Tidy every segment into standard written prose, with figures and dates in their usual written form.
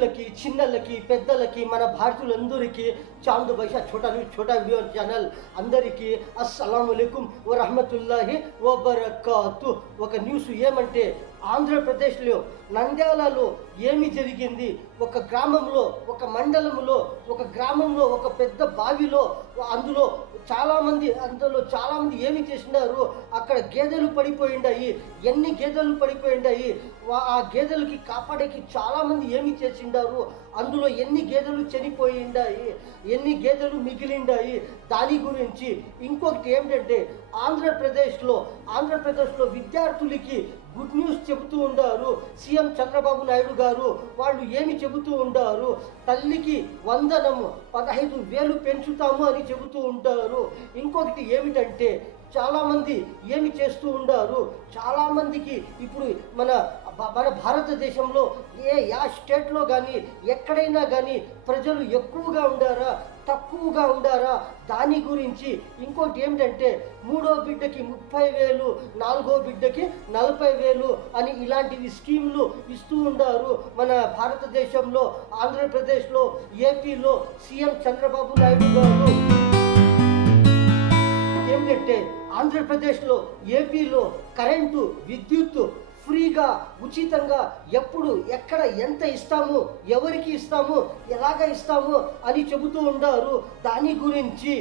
ముస్లింలకి, చిన్నలకి, పెద్దలకి, మన భారతీయులందరికీ చాంద్ బైషా छोटा वीडियो ఛానల్ అందరికీ అస్సలాముఅలైకుం వరహమతుల్లాహి వబరకాతు. ఒక న్యూస్ ఏమంటే, ఆంధ్రప్రదేశ్లో నంద్యాలలో ఏమి జరిగింది? ఒక గ్రామంలో, ఒక మండలంలో, ఒక గ్రామంలో, ఒక పెద్ద బావిలో అందులో చాలామంది ఏమి చేసినారు? అక్కడ గేదెలు పడిపోయిండాయి. ఎన్ని గేదెలు పడిపోయిండాయి? ఆ గేదెలకి కాపాడేకి చాలామంది ఏమి చేసిండారు? అందులో ఎన్ని గేదెలు చనిపోయిండాయి, ఎన్ని గేదెలు మిగిలిండాయి? దాని గురించి ఇంకొకటి ఏమిటంటే, ఆంధ్రప్రదేశ్లో విద్యార్థులకి గుడ్ న్యూస్ చెబుతూ ఉండారు సీఎం చంద్రబాబు నాయుడు గారు. వాళ్ళు ఏమి చెబుతూ ఉంటారు? తల్లికి వందనము 15,000 పెంచుతాము అని చెబుతూ ఉంటారు. ఇంకొకటి ఏమిటంటే, చాలామంది ఏమి చేస్తూ ఉండారు? చాలామందికి ఇప్పుడు మన భారతదేశంలో యా స్టేట్లో కానీ ఎక్కడైనా కానీ ప్రజలు ఎక్కువగా ఉండారా, తక్కువగా ఉండారా? దాని గురించి ఇంకోటి ఏమిటంటే, 3వ బిడ్డకి 30,000, 4వ బిడ్డకి 40,000 అని ఇలాంటివి స్కీమ్లు ఇస్తూ ఉండారు మన భారతదేశంలో. ఆంధ్రప్రదేశ్లో, ఏపీలో సీఎం చంద్రబాబు నాయుడు గారు ఏమిటంటే, ఆంధ్రప్రదేశ్లో, ఏపీలో కరెంటు, విద్యుత్ ఫ్రీగా, ఉచితంగా ఎప్పుడు, ఎక్కడ, ఎంత ఇస్తాము, ఎవరికి ఇస్తాము, ఎలాగ ఇస్తాము అని చెబుతూ ఉండారు. దాని గురించి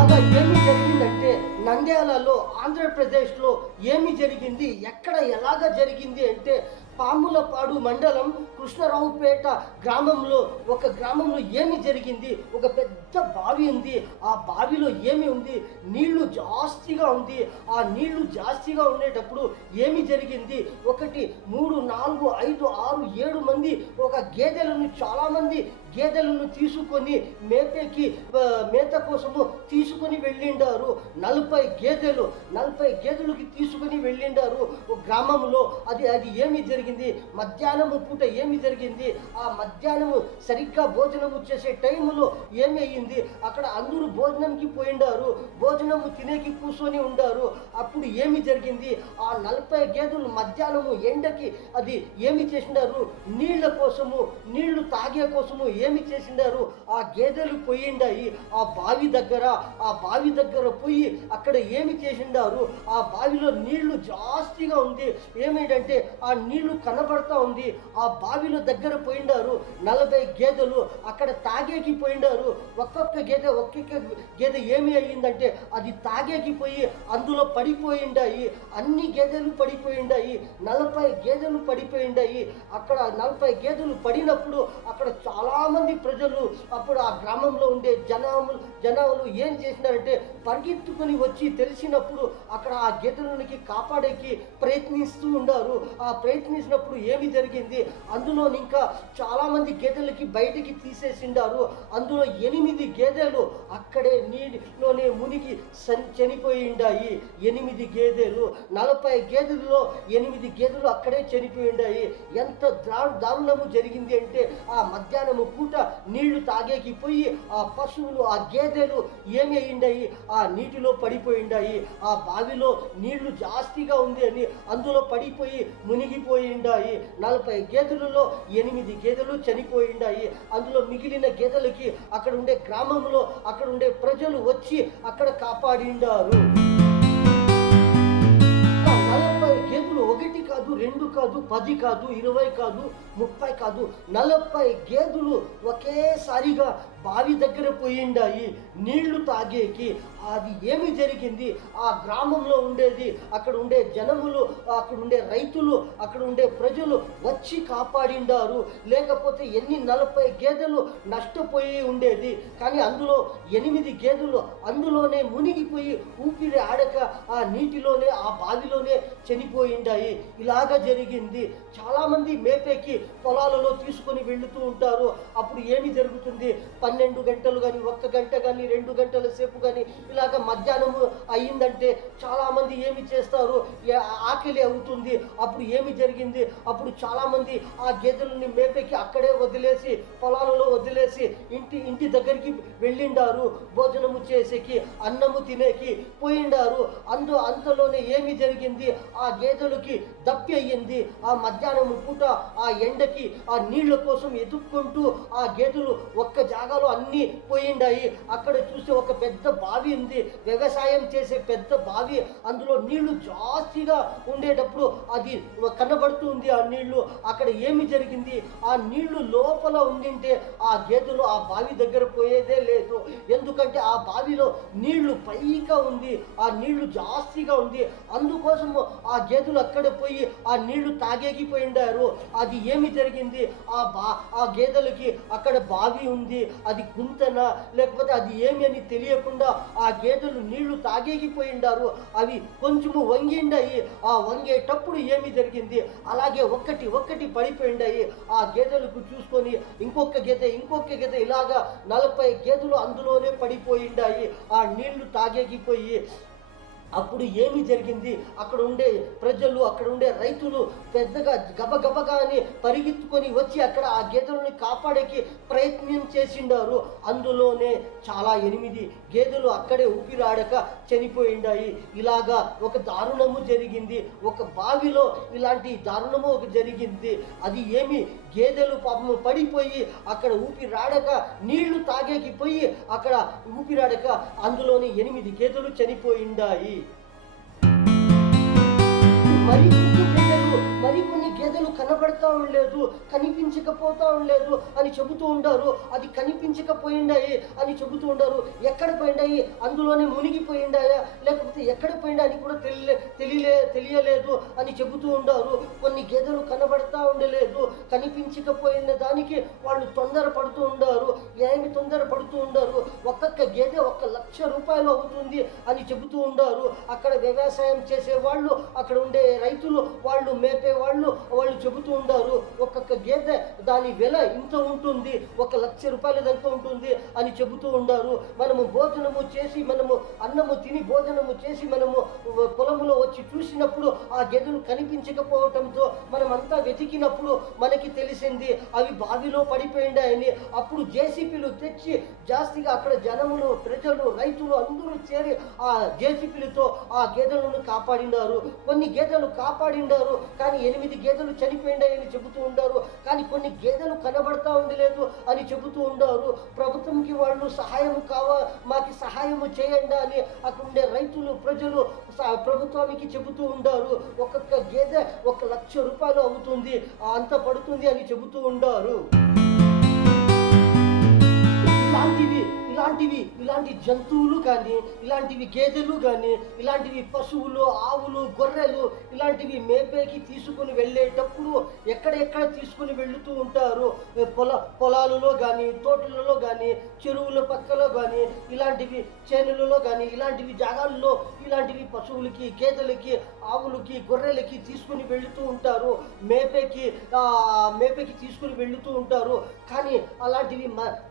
అలా ఏమి జరిగిందంటే, నంద్యాలలో, ఆంధ్రప్రదేశ్లో ఏమి జరిగింది, ఎక్కడ, ఎలాగ జరిగింది అంటే, పాములపాడు మండలం కృష్ణరావుపేట ఒక గ్రామంలో ఏమి జరిగింది? ఒక పెద్ద బావి ఉంది. ఆ బావిలో ఏమి ఉంది? నీళ్లు జాస్తిగా ఉంది. ఆ నీళ్లు జాస్తిగా ఉండేటప్పుడు ఏమి జరిగింది? 1, 3, 4, 5, 6, 7 మంది చాలామంది గేదెలను తీసుకొని మేత కోసము తీసుకొని వెళ్ళిండారు. 40 గేదెలకి తీసుకొని వెళ్ళిండారు గ్రామంలో. అది ఏమి జరిగింది? మధ్యాహ్నము పూట ఏమి జరిగింది? ఆ మధ్యాహ్నము సరిగ్గా భోజనము చేసే టైంలో ఏమి అయ్యింది? అక్కడ అందరూ భోజనంకి పోయిండారు, భోజనము తినేకి కూర్చొని ఉండారు. అప్పుడు ఏమి జరిగింది? ఆ 40 గేదెలు మధ్యాహ్నము ఎండకి అది ఏమి చేసిండారు? నీళ్లు తాగే కోసము ఏమి చేసిండారు? ఆ గేదెలు పోయిండాయి ఆ బావి దగ్గర పోయి అక్కడ ఏమి చేసిండారు? ఆ బావిలో నీళ్లు జాస్తిగా ఉంది. ఏమిటంటే, ఆ నీళ్లు కనబడతా ఉంది. ఆ బావిలో దగ్గర పోయిండారు 40 గేదెలు. అక్కడ తాగేకి పోయిండారు. ఒక్కొక్క గేదె ఏమి అయ్యిందంటే, అది తాగేకి పోయి అందులో పడిపోయిండాయి. అన్ని గేదెలు పడిపోయిండాయి. 40 గేదెలు పడిపోయిండాయి. అక్కడ 40 గేదెలు పడినప్పుడు అక్కడ చాలామంది ప్రజలు, అప్పుడు ఆ గ్రామంలో ఉండే జనాలు ఏం చేసినారంటే, పరిగెత్తుకొని వచ్చి తెలిసినప్పుడు అక్కడ ఆ గేదెలకి కాపాడేకి ప్రయత్నిస్తూ ఉండారు. ఆ ప్రయత్నించినప్పుడు ఏమి జరిగింది? అందులో ఇంకా చాలామంది గేదెలకి బయటికి తీసేసిండారు. అందులో 8 గేదెలు అక్కడే నీటిలోనే మునిగి చనిపోయిండాయి. 8 గేదెలు, 40 గేదెలలో 8 గేదెలు అక్కడే చనిపోయిండాయి. ఎంత దారుణము జరిగింది అంటే, ఆ మధ్యాహ్నము పూట నీళ్లు తాగేకి పోయి ఆ పశువులు, ఆ గేదెలు ఏమి అయ్యిండాయి? ఆ నీటిలో పడిపోయిండాయి. ఆ బావిలో నీళ్లు జాస్తిగా ఉంది అని అందులో పడిపోయి మునిగిపోయిండాయి. 40 గేదెలలో 8 గేదెలు చనిపోయిండాయి. అందులో మిగిలిన గేదెలకి అక్కడ ఉండే గ్రామంలో అక్కడ ఉండే ప్రజలు వచ్చి అక్కడ కాపాడిండారు. 40 గేదెలు, 1 కాదు, 2 కాదు, 10 కాదు, 20 కాదు, 30 కాదు, 40 గేదెలు ఒకేసారిగా బావి దగ్గర పోయిండాయి నీళ్లు తాగేకి. అది ఏమి జరిగింది? ఆ గ్రామంలో ఉండేది, అక్కడ ఉండే జనములు, అక్కడ ఉండే రైతులు, అక్కడ ఉండే ప్రజలు వచ్చి కాపాడిండారు. లేకపోతే 40 గేదెలు నష్టపోయి ఉండేది. కానీ అందులో 8 గేదెలు అందులోనే మునిగిపోయి ఊపిరి ఆడక ఆ నీటిలోనే, ఆ బావిలోనే చనిపోయిండాయి. ఇలాగా జరిగింది. చాలామంది మేపేకి పొలాలలో తీసుకొని వెళుతూ ఉంటారు. అప్పుడు ఏమి జరుగుతుంది? 12 గంటలు కానీ, 1 గంట కానీ, 2 గంటల సేపు కానీ ఇలాగ మధ్యాహ్నము అయ్యిందంటే చాలామంది ఏమి చేస్తారు? ఆకలి అవుతుంది. అప్పుడు ఏమి జరిగింది? అప్పుడు చాలామంది ఆ గేదెలని మేపేకి అక్కడే వదిలేసి, పొలాలలో వదిలేసి ఇంటి దగ్గరికి వెళ్ళిండారు. భోజనము చేసేకి, అన్నము తినేకి పోయిండారు. అంతలోనే ఏమి జరిగింది? ఆ గేదెలకి దప్పి అయ్యింది. ఆ మధ్యాహ్నం పూట ఆ ఎండకి ఆ నీళ్ల కోసం ఎదుక్కుంటూ ఆ గేదెలు ఒక్క జాగాలో అన్నీ పోయిండాయి. అక్కడ చూస్తే ఒక పెద్ద బావి ఉంది, వ్యవసాయం చేసే పెద్ద బావి. అందులో నీళ్లు జాస్తిగా ఉండేటప్పుడు అది కనబడుతుంది. ఆ నీళ్లు అక్కడ ఏమి జరిగింది, ఆ నీళ్లు లోపల ఉండింటే ఆ గేదెలు ఆ బావి దగ్గర పోయేదే లేదు. ఎందుకంటే ఆ బావిలో నీళ్లు పైగా ఉంది, ఆ నీళ్లు జాస్తిగా ఉంది. అందుకోసము ఆ గేదెలు అక్కడ పోయి ఆ నీళ్లు తాగేకి పోయిండారు. అది ఏమి జరిగింది, ఆ గేదెలకి అక్కడ బావి ఉంది, అది గుంతన లేకపోతే అది ఏమి అని తెలియకుండా ఆ గేదెలు నీళ్లు తాగేకి పోయిండారు. అవి కొంచెము వంగిండాయి. ఆ వంగేటప్పుడు ఏమి జరిగింది, అలాగే ఒక్కటి పడిపోయిండాయి. ఆ గేదెలకు చూసుకొని ఇంకొక గేదె ఇలాగా 40 గేదెలు అందులోనే పడిపోయిండాయి ఆ నీళ్లు తాగేకి పోయి. అప్పుడు ఏమి జరిగింది, అక్కడ ఉండే ప్రజలు, అక్కడ ఉండే రైతులు పెద్దగా గబగబగా అని పరిగెత్తుకొని వచ్చి అక్కడ ఆ గేదెలను కాపాడేకి ప్రయత్నం చేసిండారు. అందులోనే చాలా 8 గేదెలు అక్కడే ఊపిరాడక చనిపోయిండాయి. ఇలాగా ఒక దారుణము జరిగింది. ఒక బావిలో ఇలాంటి దారుణము ఒక జరిగింది. అది ఏమి, గేదెలు పాపము పడిపోయి అక్కడ ఊపిరాడక నీళ్లు తాగేకి పోయి అక్కడ ఊపిరాడక అందులోని 8 గేదెలు చనిపోయిండాయి. మరికొన్ని గేదెలు కనబడతా ఉండలేదు, కనిపించకపోతా ఉండలేదు అని చెబుతూ ఉంటారు. అది కనిపించకపోయిండాయి అని చెబుతూ ఉంటారు. ఎక్కడ పోయిండాయి, అందులోనే మునిగిపోయిండాయా లేకపోతే ఎక్కడ పోయిండా అని కూడా తెలియలేదు అని చెబుతూ ఉంటారు. కొన్ని గేదెలు కనబడతా ఉండలేదు, కనిపించకపోయిన దానికి వాళ్ళు తొందర పడుతూ ఉంటారు. ఏమి తొందర పడుతూ ఉంటారు, ఒక్కొక్క గేదె 1 లక్ష రూపాయలు అవుతుంది అని చెబుతూ ఉంటారు. అక్కడ వ్యవసాయం చేసే వాళ్ళు, అక్కడ ఉండే రైతులు, వాళ్ళు మేపే వాళ్ళు చెబుతూ ఉంటారు. ఒక్కొక్క గేదె దాని వెల ఇంత ఉంటుంది, 1 లక్ష రూపాయల దాకా ఉంటుంది అని చెబుతూ ఉంటారు. మనము భోజనము చేసి, మనము అన్నము తిని భోజనము చేసి మనము పొలంలో వచ్చి చూసినప్పుడు ఆ గేదెలు కనిపించకపోవటంతో మనమంతా వెతికినప్పుడు మనకి తెలిసింది అవి బావిలో పడిపోయిండాయని. అప్పుడు జేసీపీలు తెచ్చి జాస్తిగా అక్కడ జనములు, ప్రజలు, రైతులు అందరూ చేరి ఆ జేసీపీలతో ఆ గేదెలను కాపాడినారు. కొన్ని గేదెలు కాపాడిండారు, కానీ 8 గేదెలు చనిపోయిండాయని చెబుతూ ఉంటారు. కానీ కొన్ని గేదెలు కనబడతా ఉండలేదు అని చెబుతూ ఉంటారు. ప్రభుత్వంకి వాళ్ళు మాకు సహాయము చేయండి అని అక్కడ ఉండే రైతులు, ప్రజలు ప్రభుత్వానికి చెబుతూ ఉంటారు. ఒక్కొక్క గేదె 1 లక్ష రూపాయలు అవుతుంది, అంత పడుతుంది అని చెబుతూ ఉంటారు. ఇలాంటి జంతువులు కానీ, ఇలాంటివి గేదెలు కానీ, ఇలాంటివి పశువులు, ఆవులు, గొర్రెలు ఇలాంటివి మేపేకి తీసుకుని వెళ్ళేటప్పుడు ఎక్కడెక్కడ తీసుకుని వెళుతూ ఉంటారు. పొలాలలో కానీ, తోటలలో కానీ, చెరువుల పక్కలో కానీ, ఇలాంటివి చేనులలో కానీ, ఇలాంటివి జాగాల్లో ఇలాంటివి పశువులకి, గేదెలకి, ఆవులకి, గొర్రెలకి తీసుకుని వెళుతూ ఉంటారు. మేపేకి తీసుకుని వెళుతూ ఉంటారు. కానీ అలాంటివి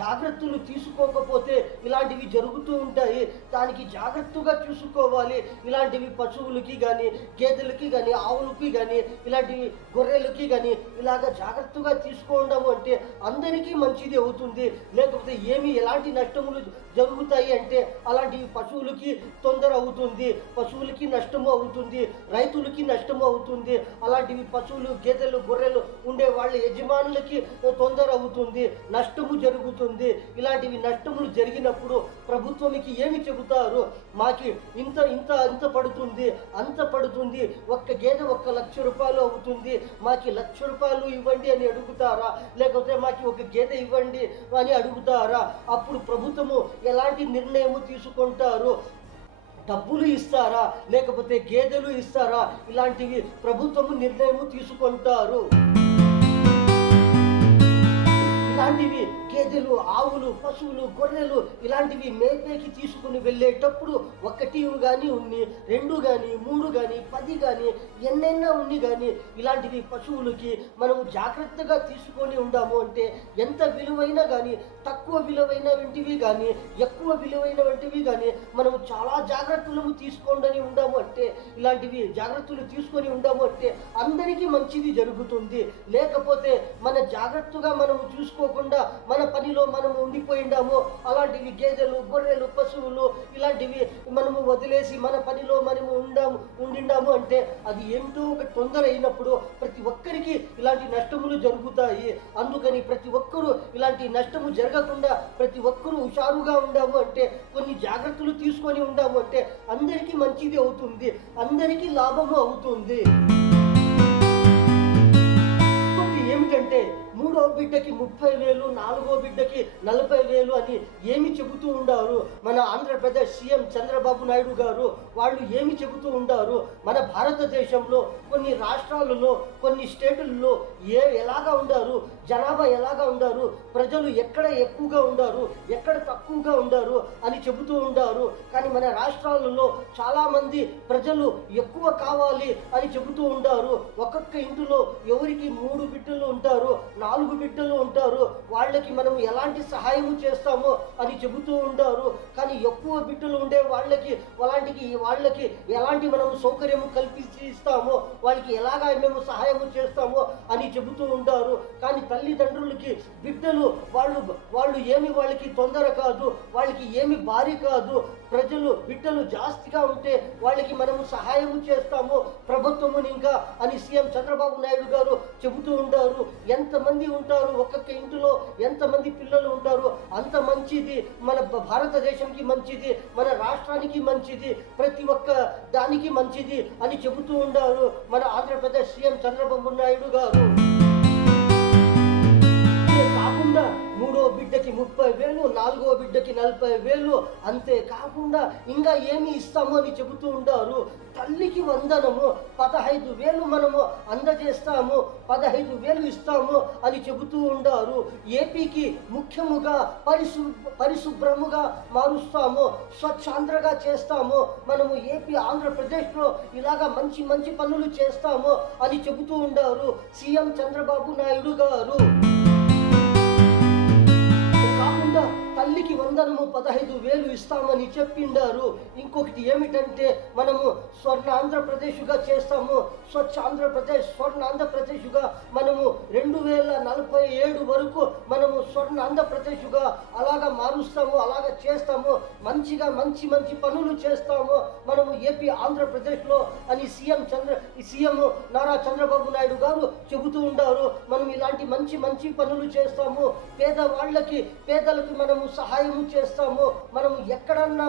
జాగ్రత్తలు తీసుకోకపోతే ఇలాంటివి జరుగుతూ ఉంటాయి. దానికి జాగ్రత్తగా చూసుకోవాలి. ఇలాంటివి పశువులకి కానీ, గేదెలకి కానీ, ఆవులకి కానీ, ఇలాంటివి గొర్రెలకి కానీ ఇలాగ జాగ్రత్తగా తీసుకోవడం అంటే అందరికీ మంచిది అవుతుంది. లేకపోతే ఎలాంటి నష్టములు జరుగుతాయి అంటే అలాంటివి పశువులకి తొందర అవుతుంది, పశువులకి నష్టము అవుతుంది, రైతులకి నష్టము అవుతుంది. అలాంటివి పశువులు, గేదెలు, గొర్రెలు ఉండే వాళ్ళ యజమానులకి తొందర అవుతుంది, నష్టము జరుగుతుంది. ఇలాంటివి నష్టములు జరిగినప్పుడు ప్రభుత్వానికి ఏమి చెబుతారు, మాకి ఇంత పడుతుంది, అంత పడుతుంది, ఒక్క గేదె 1 లక్ష రూపాయలు అవుతుంది, మాకి 1 లక్ష రూపాయలు ఇవ్వండి అని అడుగుతారా, లేకపోతే మాకి ఒక గేదె ఇవ్వండి అని అడుగుతారా? అప్పుడు ప్రభుత్వము ఎలాంటి నిర్ణయం తీసుకుంటారు? డబ్బులు ఇస్తారా లేకపోతే గేదెలు ఇస్తారా? ఇలాంటివి ప్రభుత్వము నిర్ణయం తీసుకుంటారు. ఇలాంటివి గేదెలు, ఆవులు, పశువులు, గొర్రెలు ఇలాంటివి మేపేకి తీసుకుని వెళ్ళేటప్పుడు 1 కానీ ఉన్ని, 2 కానీ, 3 కానీ, 10 కానీ, ఎన్నైనా ఉన్ని కానీ ఇలాంటివి పశువులకి మనము జాగ్రత్తగా తీసుకొని ఉండాము అంటే ఎంత విలువైనా కానీ, తక్కువ విలువైన వంటివి కానీ, ఎక్కువ విలువైన వంటివి కానీ మనము చాలా జాగ్రత్తలు తీసుకోండి ఉండాము అంటే, ఇలాంటివి జాగ్రత్తలు తీసుకొని ఉండాము అంటే అందరికీ మంచిది జరుగుతుంది. లేకపోతే మన జాగ్రత్తగా మనము చూసుకో చేసుకోకుండా మన పనిలో మనము ఉండిపోయిండాము, అలాంటివి గేదెలు, గొర్రెలు, పశువులు ఇలాంటివి మనము వదిలేసి మన పనిలో మనము ఉండిండాము అంటే అది ఏంటో ఒక తొందర అయినప్పుడు ప్రతి ఒక్కరికి ఇలాంటి నష్టములు జరుగుతాయి. అందుకని ప్రతి ఒక్కరూ ఇలాంటి నష్టము జరగకుండా ప్రతి ఒక్కరూ హుషారుగా ఉండాము అంటే, కొన్ని జాగ్రత్తలు తీసుకొని ఉండాము అంటే అందరికీ మంచిది అవుతుంది, అందరికీ లాభము అవుతుంది. ఏమిటంటే మూడో బిడ్డకి 30,000, నాలుగో బిడ్డకి 40,000 అని ఏమి చెబుతూ ఉండారు మన ఆంధ్రప్రదేశ్ సీఎం చంద్రబాబు నాయుడు గారు. వాళ్ళు ఏమి చెబుతూ ఉండారు, మన భారతదేశంలో కొన్ని రాష్ట్రాలలో, కొన్ని స్టేటుల్లో ఎలాగా ఉండారు, జనాభా ఎలాగా ఉండారు, ప్రజలు ఎక్కడ ఎక్కువగా ఉండారు, ఎక్కడ తక్కువగా ఉండారు అని చెబుతూ ఉండారు. కానీ మన రాష్ట్రాలలో చాలామంది ప్రజలు ఎక్కువ కావాలి అని చెబుతూ ఉండారు. ఒక్కొక్క ఇంటిలో ఎవరికి 3 బిడ్డలు ఉంటారు, 4 బిడ్డలు ఉంటారు, వాళ్ళకి మనం ఎలాంటి సహాయము చేస్తామో అని చెబుతూ ఉంటారు. కానీ ఎక్కువ బిడ్డలు ఉండే వాళ్ళకి ఎలాంటి మనం సౌకర్యము కల్పించి ఇస్తామో, వాళ్ళకి ఎలాగా మేము సహాయము చేస్తామో అని చెబుతూ ఉంటారు. కానీ తల్లిదండ్రులకి బిడ్డలు వాళ్ళు ఏమి వాళ్ళకి తొందర కాదు, వాళ్ళకి ఏమి భారీ కాదు, బిడ్డలు జాస్తిగా ఉంటే వాళ్ళకి మనము సహాయము చేస్తాము ప్రభుత్వము ఇంకా అని సీఎం చంద్రబాబు నాయుడు గారు చెబుతూ ఉంటారు. ఎంతమంది ఉంటారు, ఒక్కొక్క ఇంటిలో ఎంతమంది పిల్లలు ఉంటారు అంత మంచిది, మన భారతదేశానికి మంచిది, మన రాష్ట్రానికి మంచిది, ప్రతి ఒక్క దానికి మంచిది అని చెబుతూ ఉంటారు మన ఆంధ్రప్రదేశ్ సీఎం చంద్రబాబు నాయుడు గారు. కాకుండా మూడో బిడ్డకి 30,000, నాలుగో బిడ్డకి 40,000, అంతే కాకుండా ఇంకా ఏమి ఇస్తాము అని చెబుతూ ఉంటారు. తల్లికి వందనము 15,000 మనము అందజేస్తాము, 15,000 ఇస్తాము అని చెబుతూ ఉంటారు. ఏపీకి ముఖ్యముగా పరిశుభ్రముగా మారుస్తాము, స్వచ్ఛాంధ్రగా చేస్తాము, మనము ఏపీ ఆంధ్రప్రదేశ్లో ఇలాగా మంచి మంచి పనులు చేస్తాము అని చెబుతూ ఉంటారు సీఎం చంద్రబాబు నాయుడు గారు. తల్లికి వందనము 15,000 ఇస్తామని చెప్పిండారు. ఇంకొకటి ఏమిటంటే మనము స్వర్ణ ఆంధ్రప్రదేశ్గా చేస్తాము, స్వచ్ఛ ఆంధ్రప్రదేశ్, స్వర్ణ ఆంధ్రప్రదేశ్గా మనము 2047 వరకు మనము స్వర్ణ ఆంధ్రప్రదేశ్గా అలాగా మారుస్తాము, అలాగా చేస్తాము, మంచిగా మంచి మంచి పనులు చేస్తాము మనము ఏపీ ఆంధ్రప్రదేశ్లో అని సీఎం నారా చంద్రబాబు నాయుడు గారు చెబుతూ ఉండారు. మనం ఇలాంటి మంచి మంచి పనులు చేస్తాము, పేదలకు మనము సహాయము చేస్తాము, మనము ఎక్కడన్నా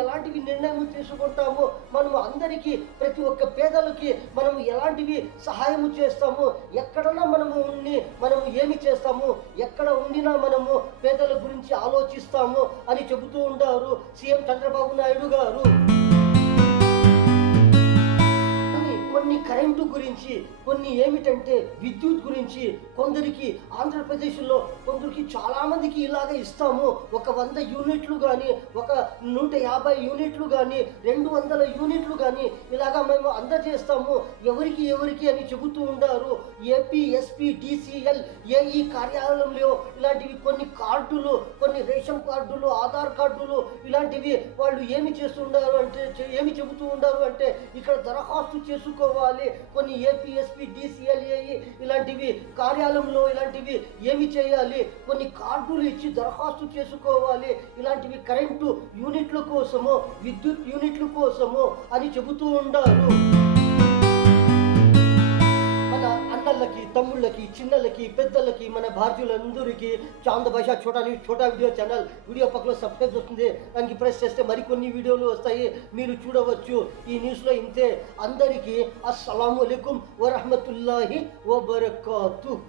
ఎలాంటివి నిర్ణయం తీసుకుంటాము, మనము అందరికీ ప్రతి ఒక్క పేదలకి మనము ఎలాంటివి సహాయము చేస్తాము, ఎక్కడన్నా మనము ఏమి చేస్తాము, ఎక్కడ ఉండినా మనము పేదల గురించి ఆలోచిస్తాము అని చెబుతూ ఉంటారు సీఎం చంద్రబాబు నాయుడు గారు. కొన్ని కరెంటు గురించి, కొన్ని ఏమిటంటే విద్యుత్ గురించి, కొందరికి ఆంధ్రప్రదేశ్లో చాలా మందికి ఇలాగ ఇస్తాము, ఒక 100 యూనిట్లు కానీ, ఒక 150 యూనిట్లు కానీ, 200 యూనిట్లు కానీ ఇలాగా మేము అందజేస్తాము ఎవరికి అని చెబుతూ ఉంటారు. ఏపీ ఎస్పీ డిసిఎల్ ఏఈ కార్యాలయంలో ఇలాంటివి కొన్ని కార్డులు, కొన్ని రేషన్ కార్డులు, ఆధార్ కార్డులు ఇలాంటివి వాళ్ళు ఏమి చెబుతూ ఉండారు అంటే ఇక్కడ దరఖాస్తు చేసుకోవాలి, కొన్ని ఏపీ ఎస్పీ డిసిఎల్ ఏఈ ఇలాంటివి కార్యాలయంలో ఇలాంటివి ఏమి చేయాలి, కొన్ని కార్డులు ఇచ్చి దరఖాస్తు చేసుకోవాలి, ఇలాంటివి కరెంటు యూనిట్ల కోసము, విద్యుత్ యూనిట్ల కోసము అని చెబుతూ ఉండారు. మన అన్నలకి, తమ్ముళ్ళకి, చిన్నలకి, పెద్దలకి, మన భారతీయులందరికీ చాంద్ భాషా ఛోటా వీడియో ఛానల్ వీడియో పక్కలో సబ్స్క్రైబ్ వస్తుంది, దానికి ప్రెస్ చేస్తే మరికొన్ని వీడియోలు వస్తాయి, మీరు చూడవచ్చు. ఈ న్యూస్లో ఇంతే. అందరికీ అస్సలాము అలైకుం వరహ్మతుల్లాహి వబరకాతుహ్.